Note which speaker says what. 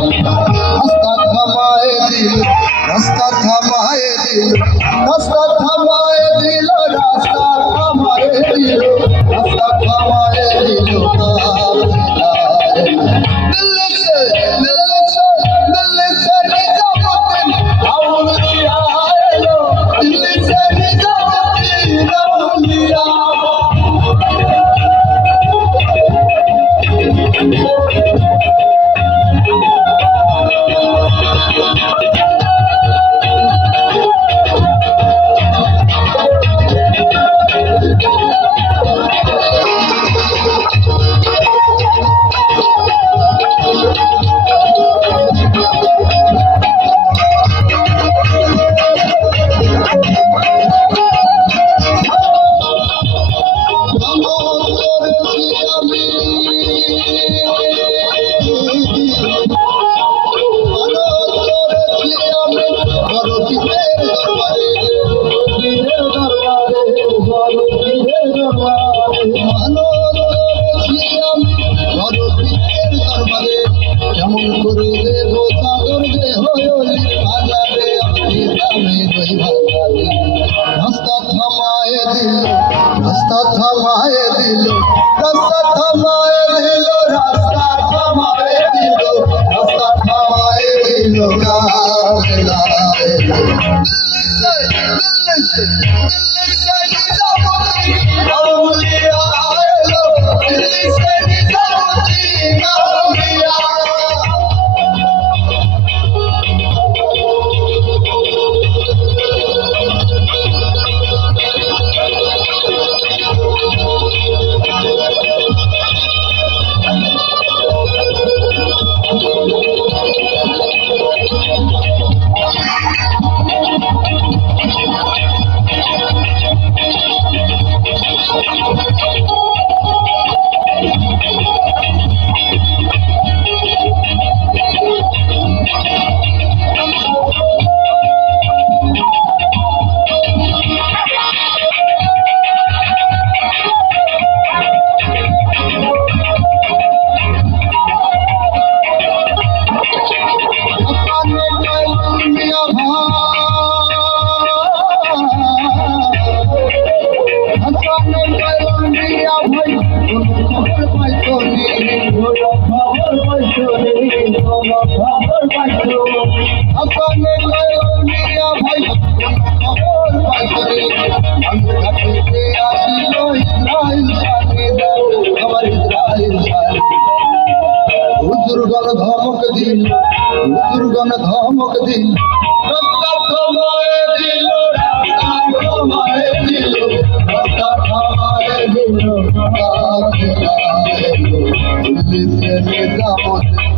Speaker 1: রাস্তা কেমন করে দেব চাদর দেহ বাজারে আমি দামে রই ভাগারে রাস্তা থামায় দিল রাস্তা থামায় দিল রাস্তা থামায় দিল রাস্তা থামায় দিল রাস্তা থামায় দিল দিল্লি সে দিল্লি সে দিল্লি সে হুজুরগণ ধমক দিন দুর্গণ ধমক দিন। Thank থামায়